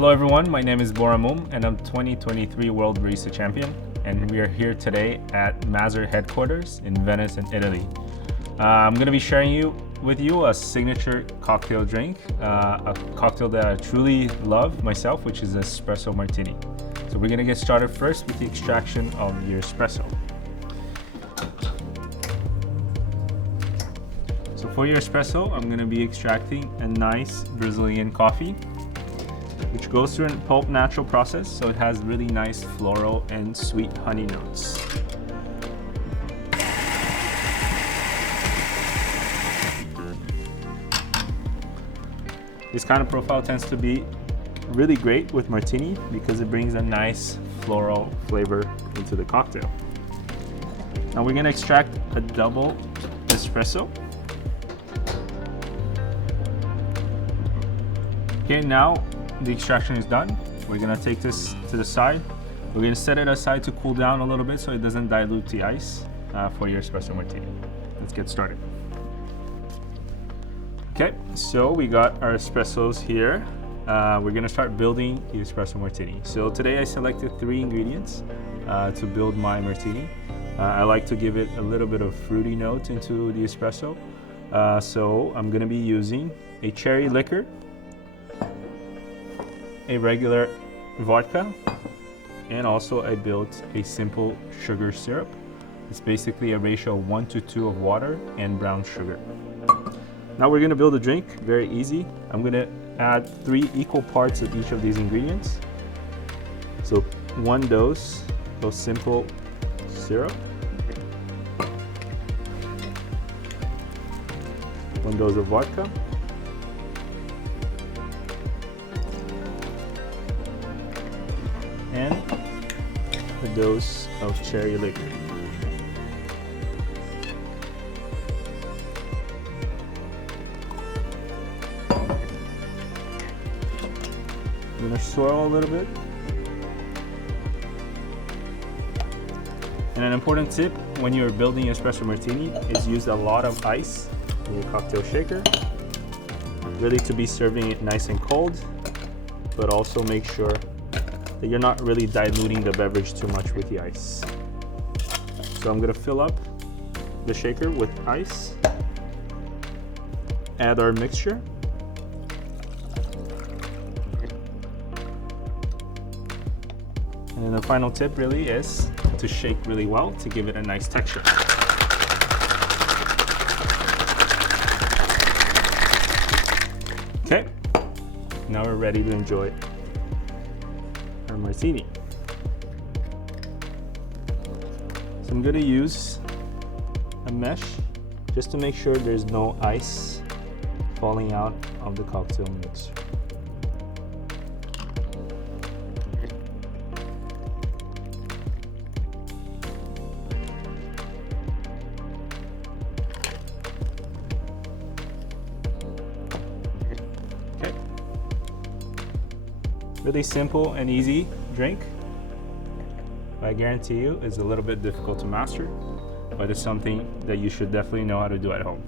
Hello everyone, my name is Boram and I'm 2023 World Barista Champion, and we are here today at MAZZER headquarters in Venice in Italy. I'm going to be sharing with you a signature cocktail drink, a cocktail that I truly love myself, which is Espresso Martini. So we're going to get started first with the extraction of your espresso. So for your espresso, I'm going to be extracting a nice Brazilian coffee, which goes through a pulp natural process, so it has really nice floral and sweet honey notes. This kind of profile tends to be really great with martini because it brings a nice floral flavor into the cocktail. Now we're going to extract a double espresso. Okay, now the extraction is done. We're gonna take this to the side. We're gonna set it aside to cool down a little bit so it doesn't dilute the ice for your espresso martini. Let's get started. Okay, so we got our espressos here. We're gonna start building the espresso martini. So today I selected 3 ingredients to build my martini. I like to give it a little bit of fruity note into the espresso. So I'm gonna be using a cherry liqueur, a regular vodka, and also I built a simple sugar syrup. It's basically a ratio of 1:2 of water and brown sugar. Now we're gonna build a drink, very easy. I'm gonna add 3 equal parts of each of these ingredients. So 1 dose of simple syrup, 1 dose of vodka, and a dose of cherry liqueur. I'm going to swirl a little bit. And an important tip when you're building espresso martini is use a lot of ice in your cocktail shaker, really to be serving it nice and cold, but also make sure that you're not really diluting the beverage too much with the ice. So I'm gonna fill up the shaker with ice, add our mixture, and then the final tip really is to shake really well to give it a nice texture. Okay, now we're ready to enjoy our martini. So I'm going to use a mesh just to make sure there's no ice falling out of the cocktail mixer. Okay. Really simple and easy drink. I guarantee you it's a little bit difficult to master, but it's something that you should definitely know how to do at home.